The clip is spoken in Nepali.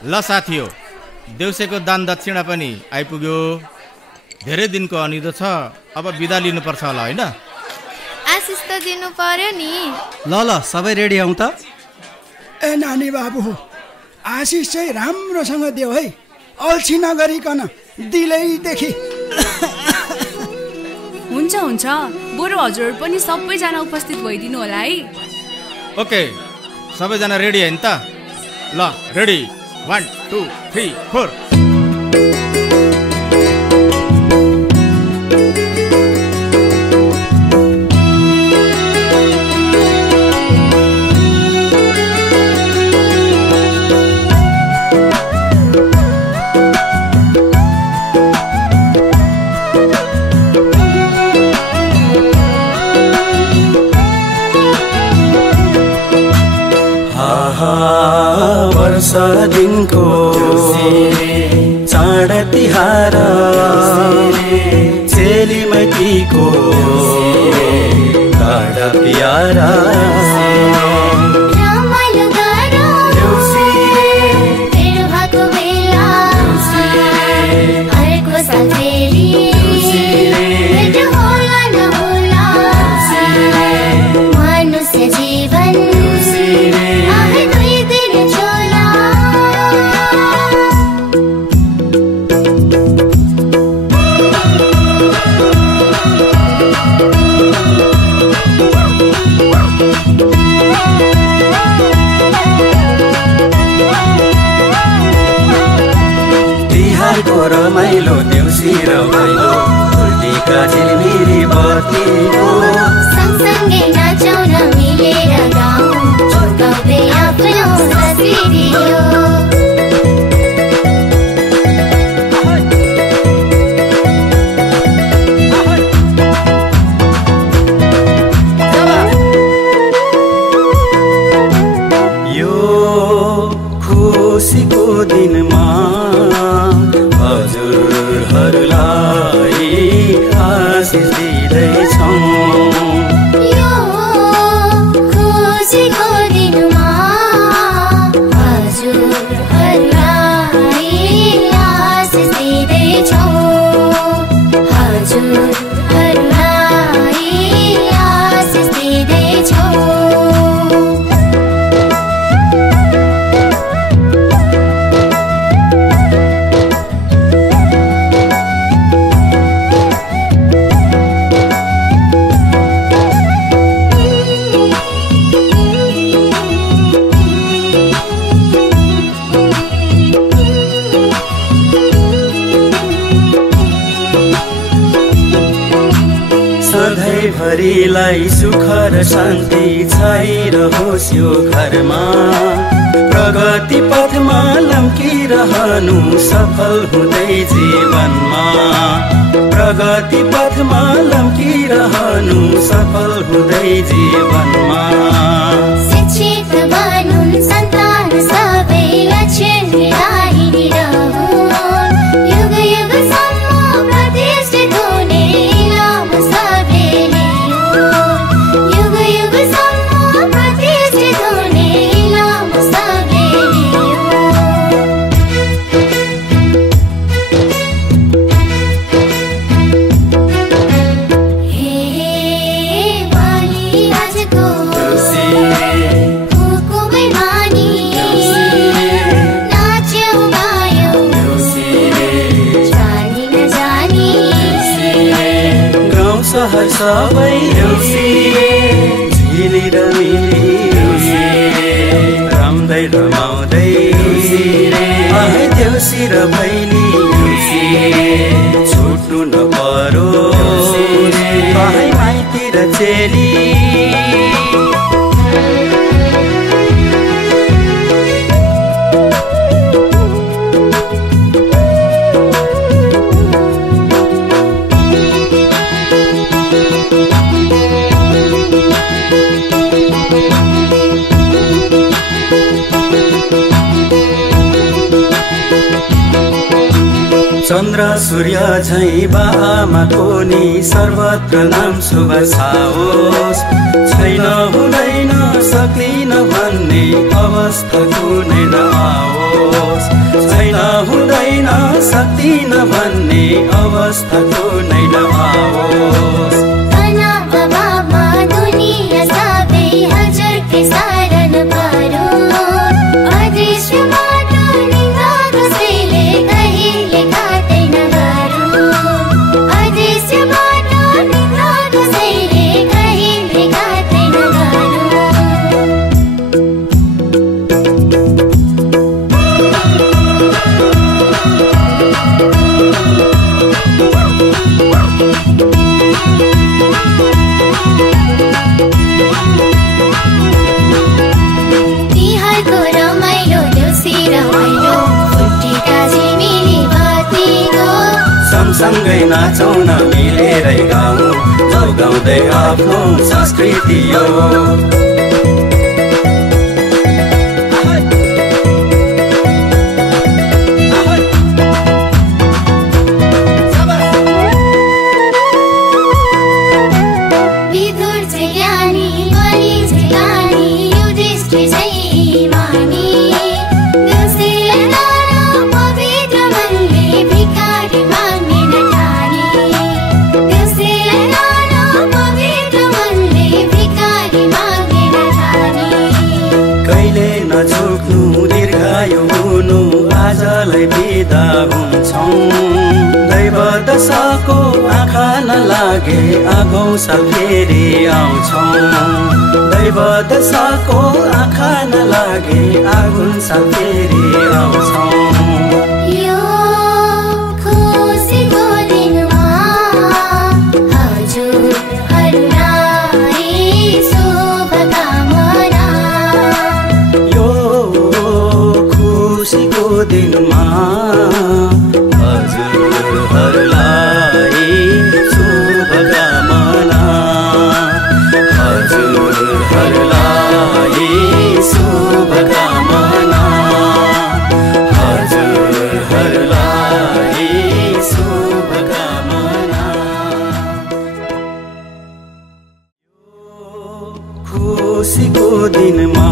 ल साथी हो, देउसेको दान दक्षिणा पनि आइपुग्यो। धेरै दिनको अनिदो छ, अब बिदा लिनुपर्छ होला होइन? आशिष त दिनु पर्यो नि। ल सबै रेडी हौ त? ए नानी बाबु, आशिष चाहिँ राम्रोसँग देऊ है, अल्छी नगरिकन दिलैदेखि। हुन्छ हुन्छ, बरु हजुर पनि सबैजना उपस्थित भइदिनु होला है। ओके, सबैजना रेडी है नि त? ल रेडी, 1 2 3 4। वर्ष दिनको चाड तिहार चेलीमतीको गाडा प्यारा रमाइलो देउसी रमाइलो उल्टीका झिलमिली बत्तीको सँगसँगै नाचौँ न मिलेर गाउँ चोकाउँदै आफ्नो संस्कृति हो। यो खुसीको दिनमा हजुरहरूलाई आशिष दिँदैछौँ। यो खुसीको दिनमा हजुरहरूलाई आशिष दिँदैछौँ। हजुरहरूलाई आशिष दिँदैछौँ। सधैँभरिलाई सुख र शान्ति छाइरहोस् यो घरमा। प्रगति पथमा लम्किरहनु सफल हुँदै जीवनमा। प्रगति पथमा लम्किरहनु सफल हुँदै जीवनमा। शिक्षित बनुन् सन्तान सबै लक्ष्मी रहुन्। युग युगसम्म प्रतिष्ठित हुने इनाम सबैले लिउन्। युग युगसम्म प्रतिष्ठित हुने इनाम सबैले लिउन्। हे बलि आजको हुकुमै मानी नाच्यौँ गायौँ जानी नजानी। गाउँ सहर सबै झिली र मिली रम्दै रमाउँदै आहे देउसी र भैली छुट्नु नपरो आहे माइती र चेली। चन्द्र सूर्य झैँ बामाको नि सर्वत्र नाम शुभ छाओस्। छैन हुँदैन सक्दिन भन्ने अवस्था कुनै नआओस् छैन हुँदैन सक्दिन भन्ने अवस्था कुनै नआओस् तनाव बाबा दुनिया सबै हजुरकै शरण परोस् अदृश्यबाट निगा कसैले कहिले घाटै नगरोस् अदृश्यबाट निगा कसैले कहिले घाटै तिहारको रमाइलो देउसी रमाइलो फुर्तीका झिमिली बत्तीको सँगसँगै नाचौँ न मिलेरै गाउँ जोगाउँदै आफ्नो संस्कृति यो विदुर चाहिँ ज्ञानी बलि चाहिँ ज्ञानी युधिष्ठिर चाहिँ मानी देउसीलाई लाडो पवित्र मनले भिखारी माग्ने नठानी देउसीलाई लाडो पवित्र मनले भिखारी माग्ने नठानी कहिले नझुक्नु दीर्घायु हुनु आजलाई बिदा हुन्छौँ दैव दशाको आँखा नलागे आगौँ साल फेरि आउँछौँ दैव दशाको आँखा नलागे आगुन साल फेरि आउँछौँ यो खुसीको दिनमा हजुरहरूलाई शुभकामना यो खुसीको दिनमा हजुरहरूलाई शुभकामना हजुरहरूलाई शुभकामना हजुरहरूलाई शुभकामना खुसीको दिनमा